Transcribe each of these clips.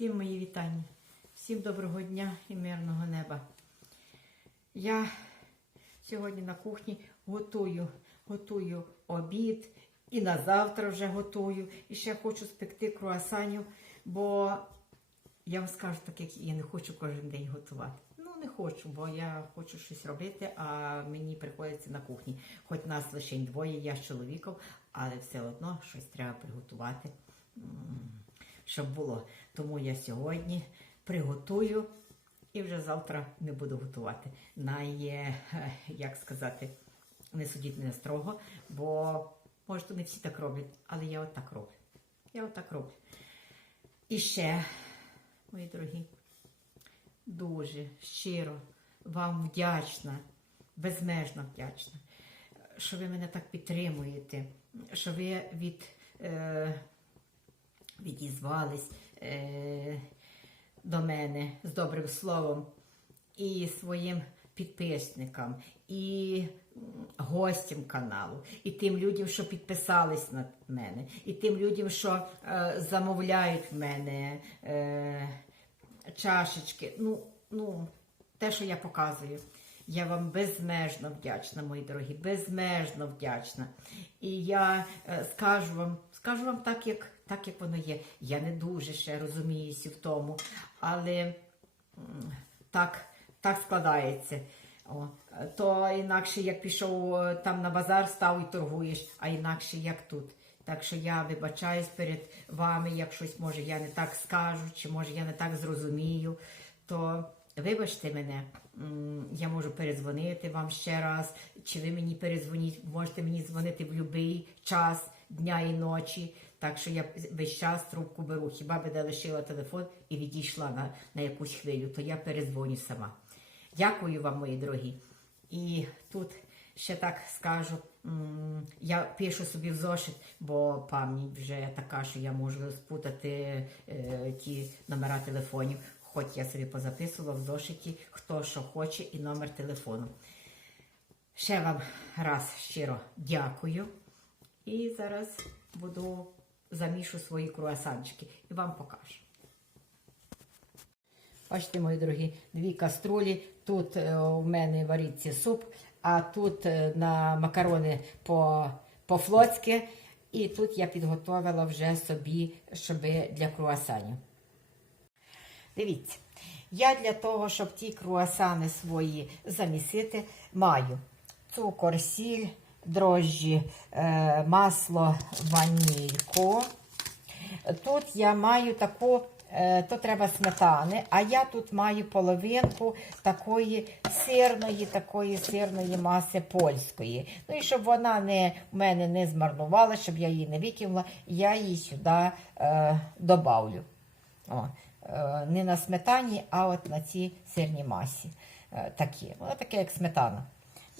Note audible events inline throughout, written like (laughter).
Всім мої вітання, всім доброго дня і мирного неба. Я сьогодні на кухні готую, готую обід і на завтра вже готую. І ще хочу спекти круасанів, бо я вам скажу так, як я не хочу кожен день готувати. Ну, не хочу, бо я хочу щось робити, а мені приходиться на кухні. Хоч нас лише двоє, я з чоловіком, але все одно щось треба приготувати, щоб було. Тому я сьогодні приготую і вже завтра не буду готувати. Най, е, як сказати, не судіть мене строго, бо може не всі так роблять, але я отак роблю. Я отак роблю. І ще, мої дорогі, дуже щиро вам вдячна, безмежно вдячна, що ви мене так підтримуєте, що ви від, е, відізвались е, до мене з добрим словом і своїм підписникам, і гостям каналу, і тим людям, що підписались на мене, і тим людям, що е, замовляють в мене е, чашечки. Ну, ну, те, що я показую. Я вам безмежно вдячна, мої дорогі, безмежно вдячна. І я е, скажу вам, скажу вам так, як, так, як воно є. Я не дуже ще розуміюся в тому, але так, так складається. О, то інакше як пішов е, там на базар, став і торгуєш, а інакше як тут. Так що я вибачаюсь перед вами, як щось може я не так скажу, чи може я не так зрозумію, то вибачте мене, я можу перезвонити вам ще раз, чи ви мені перезвоніть, можете мені дзвонити в будь-який час дня і ночі. Так що я весь час трубку беру. Хіба би де лишила телефон і відійшла на, на якусь хвилю, то я перезвоню сама. Дякую вам, мої дорогі. І тут ще так скажу, я пишу собі в зошит, бо пам'ять вже така, що я можу спутати е, ті номера телефонів. Хоч я собі позаписувала в зошиті, хто що хоче, і номер телефону. Ще вам раз щиро дякую. І зараз буду замішу свої круасанчики і вам покажу. Бачите, мої дорогі, дві каструлі. Тут е, у мене вариться суп, а тут е, на макарони по, по-флотськи. І тут я підготовила вже собі, щоб для круасанів. Дивіться, я для того, щоб ті круасани свої замісити, маю цукор, сіль, дрожжі, е, масло, ванільку. Тут я маю таку, е, то треба сметани, а я тут маю половинку такої сирної, такої сирної маси польської. Ну і щоб вона не, в мене не змарнувала, щоб я її не викинула, я її сюди е, добавлю. О, е, не на сметані, а от на цій сирній масі. Е, такі. Воно таке, як сметана.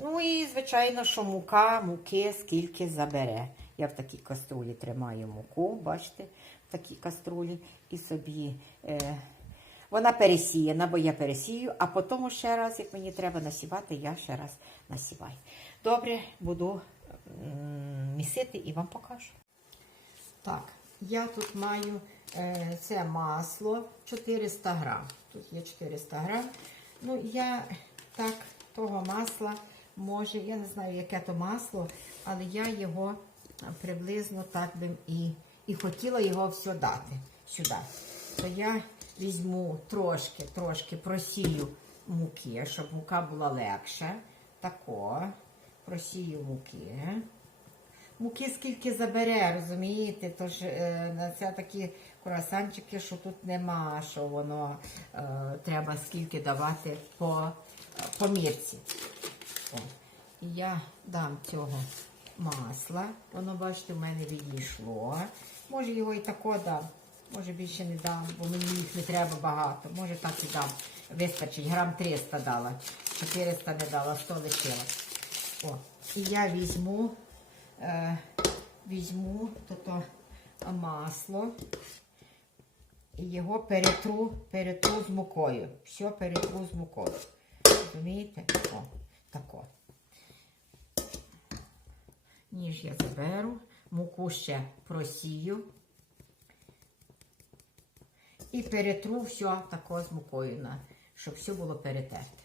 Ну і, звичайно, що мука, муки скільки забере. Я в такій каструлі тримаю муку, бачите, в такій каструлі і собі. Е, вона пересіяна, бо я пересію, а потім ще раз, як мені треба насівати, я ще раз насіваю. Добре, буду місити і вам покажу. Так, я тут маю е, це масло 400 грам. Тут є 400 грам. Ну, я так того масла може, я не знаю, яке то масло, але я його приблизно так би і, і хотіла його все дати сюди. То я візьму трошки, трошки просію муки, щоб мука була легша. Тако, просію муки. Муки скільки забере, розумієте? Тож е, це такі круасанчики, що тут нема, що воно е, треба скільки давати по, по мірці. Я дам цього масла. Воно, бачите, в мене відійшло. Може його і тако дам, може більше не дам, бо мені їх не треба багато. Може так і дам. Вистачить. Грам 300 дала. 400 не дала, 100 лишила. О. І я візьму, е, візьму то масло і його перетру, перетру з мукою. Все перетру з мукою. Розумієте? О, тако. Ніж я заберу, муку ще просію. І перетру все тако з мукою, щоб все було перетерте.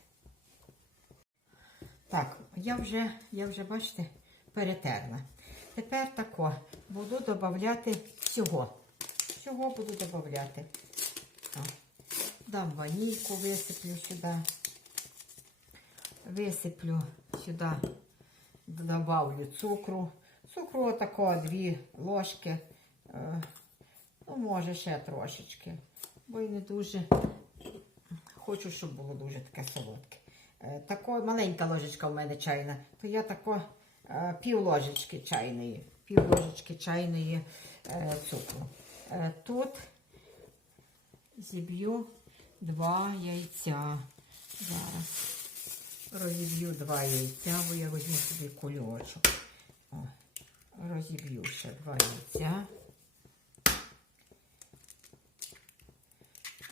Так, я вже, я вже, бачите, перетерла. Тепер тако буду додати всього. Всього буду додати. Дам ванільку, висиплю сюди. Висиплю сюди, добавлю цукру. Цукру отако дві ложки. Е, Ну, може, ще трошечки. Бо й не дуже хочу, щоб було дуже таке солодке. Е, Тако маленька ложечка в мене чайна, то я тако е, пів ложечки чайної, пів ложечки чайної цукру. Тут зіб'ю два яйця. Зараз розіб'ю два яйця, бо я візьму собі кульочок. О, розіб'ю ще два яйця.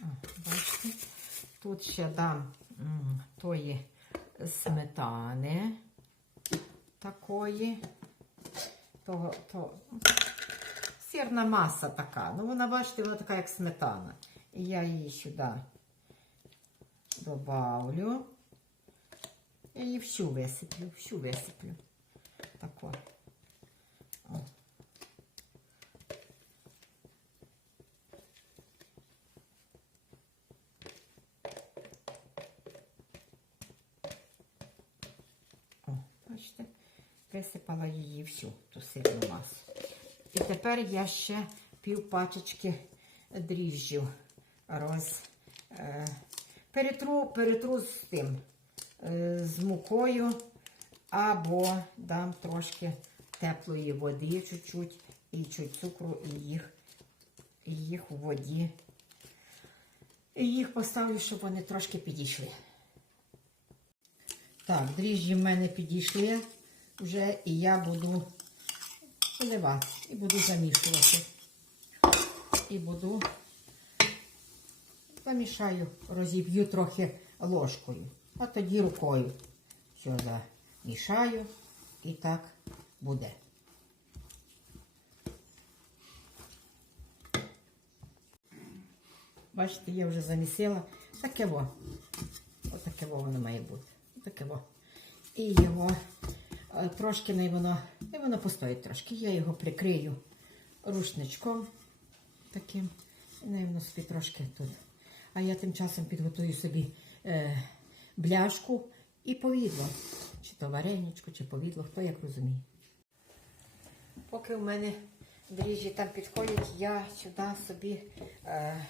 О, бачите, тут ще дам тої сметани такої. Того, то, сирна маса така. Ну, вона, бачите, вона така, як сметана. І я її сюди добавлю. Я її всю висиплю, всю висиплю. Тако. О. О, бачите, висипала її всю, ту сирну масу. І тепер я ще пів пачечки дріжджів роз, е, перетру, перетру з тим, з мукою, або дам трошки теплої води, чуть-чуть, і чуть цукру, і їх, і їх у воді. І їх поставлю, щоб вони трошки підійшли. Так, дріжджі в мене підійшли вже, і я буду поливати і буду замішувати. І буду замішаю, розіб'ю трохи ложкою, а тоді рукою. Все замішаю і так буде. Бачите, я вже замісила. Таке во. Отаке во воно має бути. Таке во. І його е, трошки не воно, не воно постоїть трошки. Я його прикрию рушничком таким. І воно собі трошки тут. А я тим часом підготую собі е, бляшку і повідло. Чи то вареничку, чи повідло, хто як розуміє. Поки в мене дріжджі там підходять, я сюди собі е,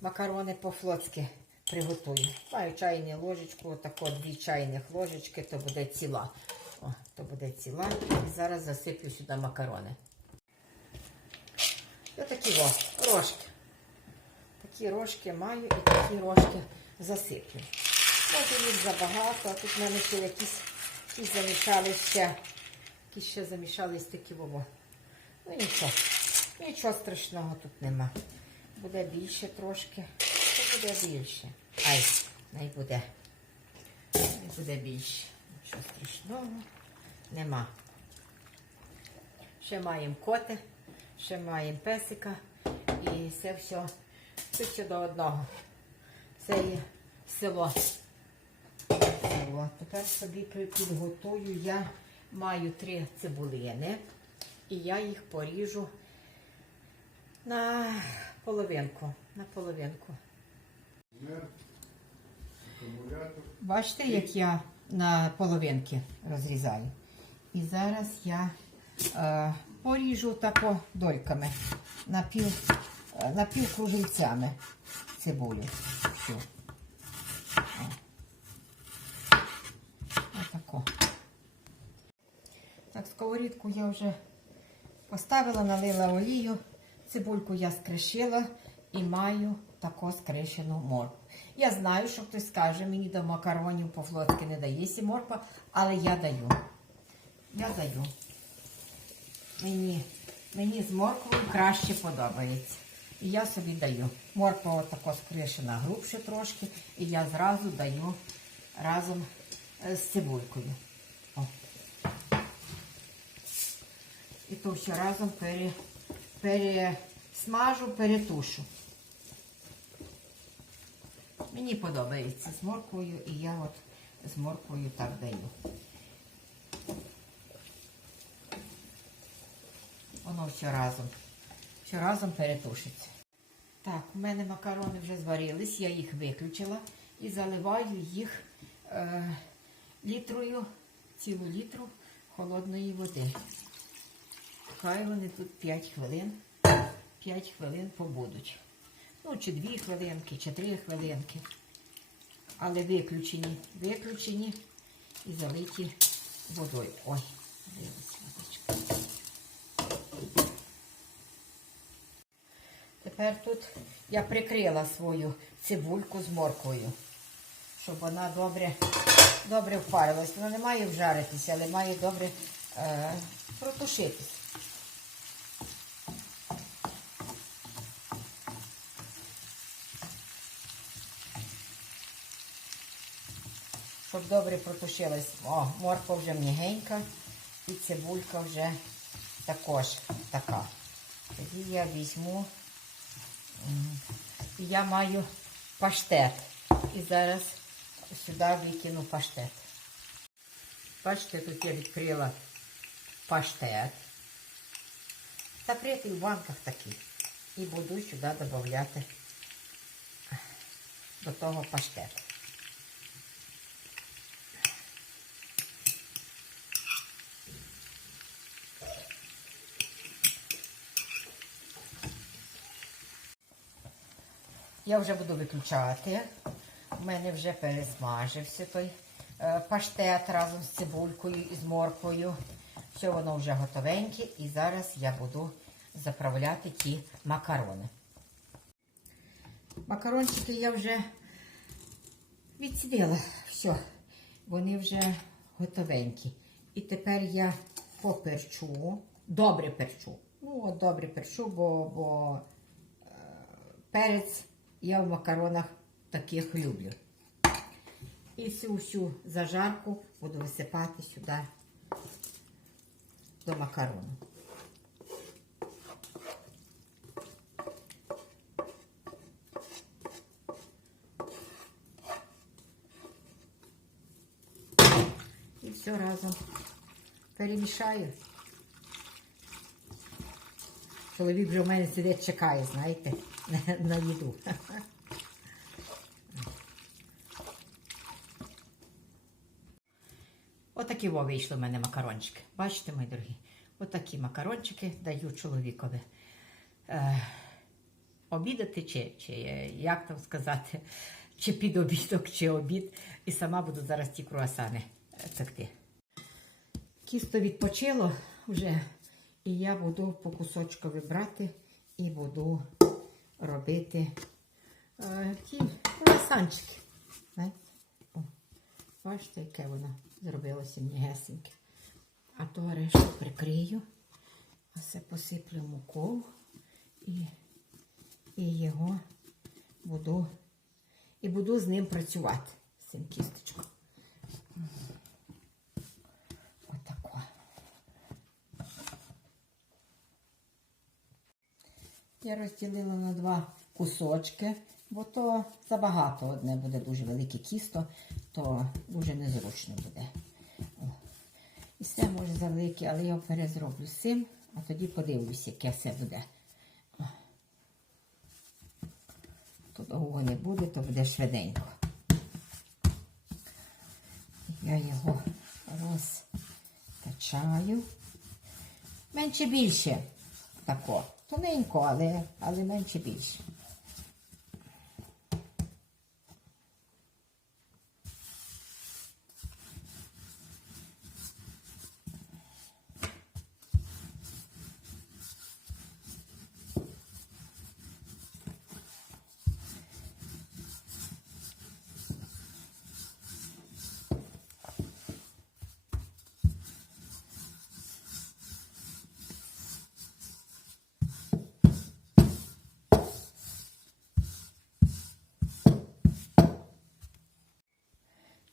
макарони по-флотськи приготую. Маю чайну ложечку, отако дві чайних ложечки, то буде ціла. О, то буде ціла. І зараз засиплю сюди макарони. Ось такі о, рожки. Такі рожки маю і такі рожки засиплю. Може їх забагато, а тут в мене ще якісь, замішали ще. Якісь ще замішались такі вово. Ну нічого, нічого страшного тут нема. Буде більше трошки, то буде більше. Ай, не буде. Більше. Нічого страшного нема. Ще маємо коти, ще маємо песика і все, це все до одного. Це є село. Село. Тепер собі підготую. Я маю три цибулини і я їх поріжу на половинку. На половинку. Бачите, як я на половинки розрізаю. І зараз я е, поріжу тако дольками на пів, е, на цибулю. Всю. О. Отако. Так, сковорідку я вже поставила, налила олію, цибульку я скришила і маю тако скришену моркву. Я знаю, що хтось скаже, мені до макаронів по-флотськи не дається морква, але я даю. Я даю. Мені, мені з морквою краще подобається. І я собі даю. Морква отако скришена грубше трошки, і я зразу даю разом е, з цибулькою. О. І то все разом пере, смажу, перетушу. Мені подобається з морквою, і я от з морквою так даю. Воно все разом. Все разом перетушиться. Так, у мене макарони вже зварились, я їх виключила і заливаю їх е, літрою, цілу літру холодної води. Хай вони тут 5 хвилин, 5 хвилин побудуть. Ну, чи 2 хвилинки, чи 3 хвилинки. Але виключені, виключені і залиті водою. Ой, Тепер тут я прикрила свою цибульку з морквою, щоб вона добре, добре впарилась. Вона не має вжаритися, але має добре е, протушитись. Щоб добре протушилась. О, морква вже м'ягенька і цибулька вже також така. Тоді я візьму я маю паштет. І зараз сюди викину паштет. Бачите, тут я відкрила паштет. Закритий в банках такий. І буду сюди додати до того паштету. Я вже буду виключати. У мене вже пересмажився той е, паштет разом з цибулькою і з морквою. Все воно вже готовеньке. І зараз я буду заправляти ті макарони. Макарончики я вже відсвіла. Все, вони вже готовенькі. І тепер я поперчу, добре перчу. Ну, от добре перчу, бо, бо перець я в макаронах таких люблю. І всю всю зажарку буду висипати сюди до макарону. І все разом перемішаю. Чоловік вже в мене сидить, чекає, знаєте, (laughs) на, їду. Отакі во вийшли в мене макарончики. Бачите, мої дорогі? Отакі макарончики даю чоловікові. Е, обідати, чи, чи е, як там сказати, чи під обідок, чи обід. І сама буду зараз ті круасани е, пекти. Кісто відпочило вже, і я буду по кусочку вибрати і буду робити е, ті круасанчики. Бачите, яке воно зробилося м'ягесеньке. А то решту прикрию, а все посиплю мукою і, і його буду, і буду з ним працювати, з цим кісточком. Я розділила на два кусочки, бо то забагато одне буде дуже велике кісто, то дуже незручно буде. І все може завелике, але я вперед зроблю з цим, а тоді подивлюся, яке все буде. То довго не буде, то буде швиденько. Я його розкачаю. Менше більше тако. Тоненько, але, але менше більше.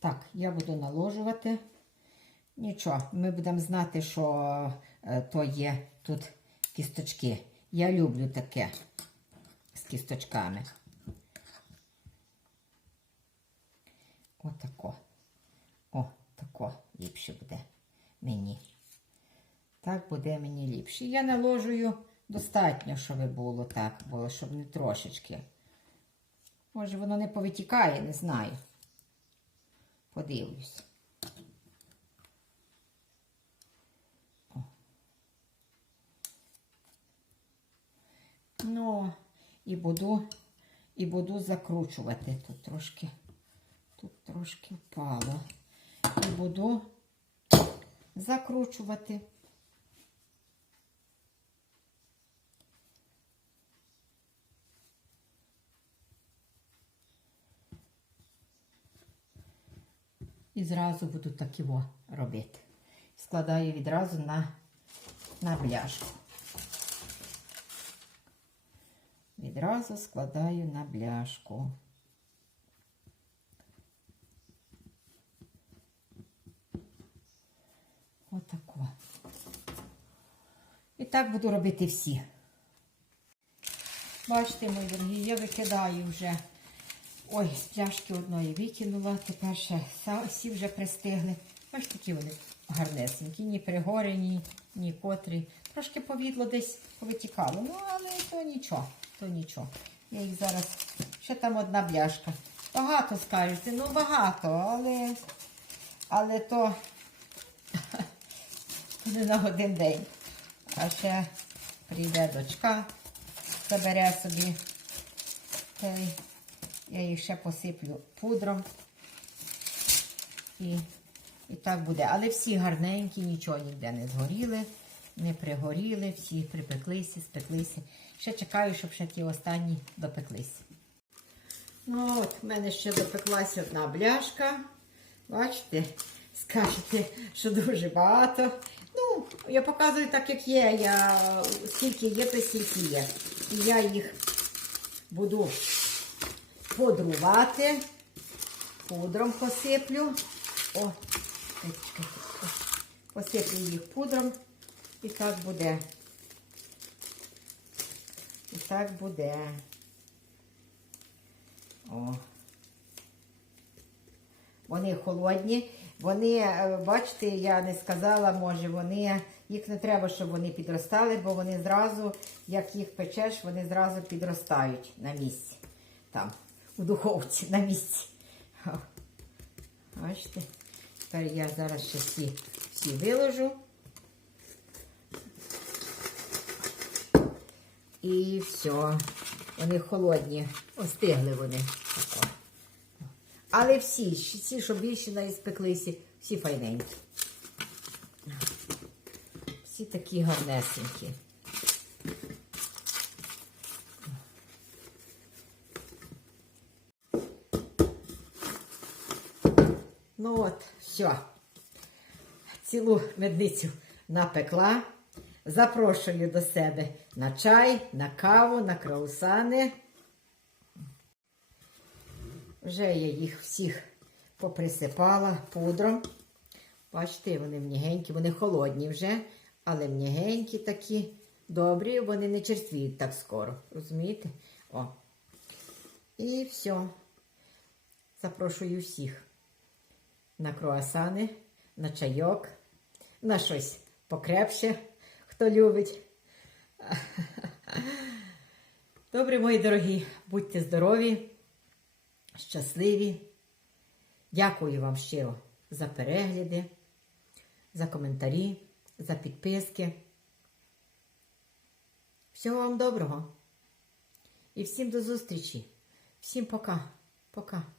Так, я буду наложувати. Нічого, ми будемо знати, що е, то є тут кісточки. Я люблю таке з кісточками. Отако. О, тако ліпше буде мені. Так буде мені ліпше. Я наложую достатньо, щоб було так, було, щоб не трошечки. Може, воно не повитікає, не знаю. Подивлюсь. О. Ну, і буду, і буду закручувати. Тут трошки, тут трошки впало. І буду закручувати. І зразу буду так його робити. Складаю відразу на, на бляшку. Відразу складаю на бляшку. Отако. І так буду робити всі. Бачите, мої дорогі, я викидаю вже. Ой, з пляшки одної викинула, тепер ще всі вже пристигли. Бачите, такі вони гарнесенькі, ні пригорені, ні котрі. Трошки повідло десь повитікало. Ну, але то нічого, то нічого. Я їх зараз. Ще там одна бляшка. Багато скажете, ну багато, але, але то (laughs) не на один день. А ще прийде дочка, забере собі. Та й я їх ще посиплю пудром. І, і так буде. Але всі гарненькі, нічого ніде не згоріли, не пригоріли, всі припеклися, спеклися. Ще чекаю, щоб ще ті останні допеклися. Ну от, в мене ще допеклася одна бляшка. Бачите, скажете, що дуже багато. Ну, я показую так, як є. Я, скільки є, то стільки є. І я їх буду подрувати. Пудром посиплю. О, посиплю їх пудром. І так буде. І так буде. О. Вони холодні. Вони, е, бачите, я не сказала, може, вони, їх не треба, щоб вони підростали, бо вони зразу, як їх печеш, вони зразу підростають на місці. Там, у духовці на місці. Бачите? Тепер я зараз ще всі, всі виложу. І все. Вони холодні, остигли вони. Але всі, всі, що більше наіспеклися, всі файненькі. Всі такі гарнесенькі. Ну от, все. Цілу медницю напекла. Запрошую до себе на чай, на каву, на краусани. Вже я їх всіх поприсипала пудром. Бачите, вони м'ягенькі, вони холодні вже, але м'ягенькі такі, добрі, вони не черствіють так скоро. Розумієте? О. І все. Запрошую всіх на круасани, на чайок, на щось покрепше, хто любить. (laughs) Добре, мої дорогі, будьте здорові, щасливі. Дякую вам щиро за перегляди, за коментарі, за підписки. Всього вам доброго. І всім до зустрічі. Всім пока. Пока.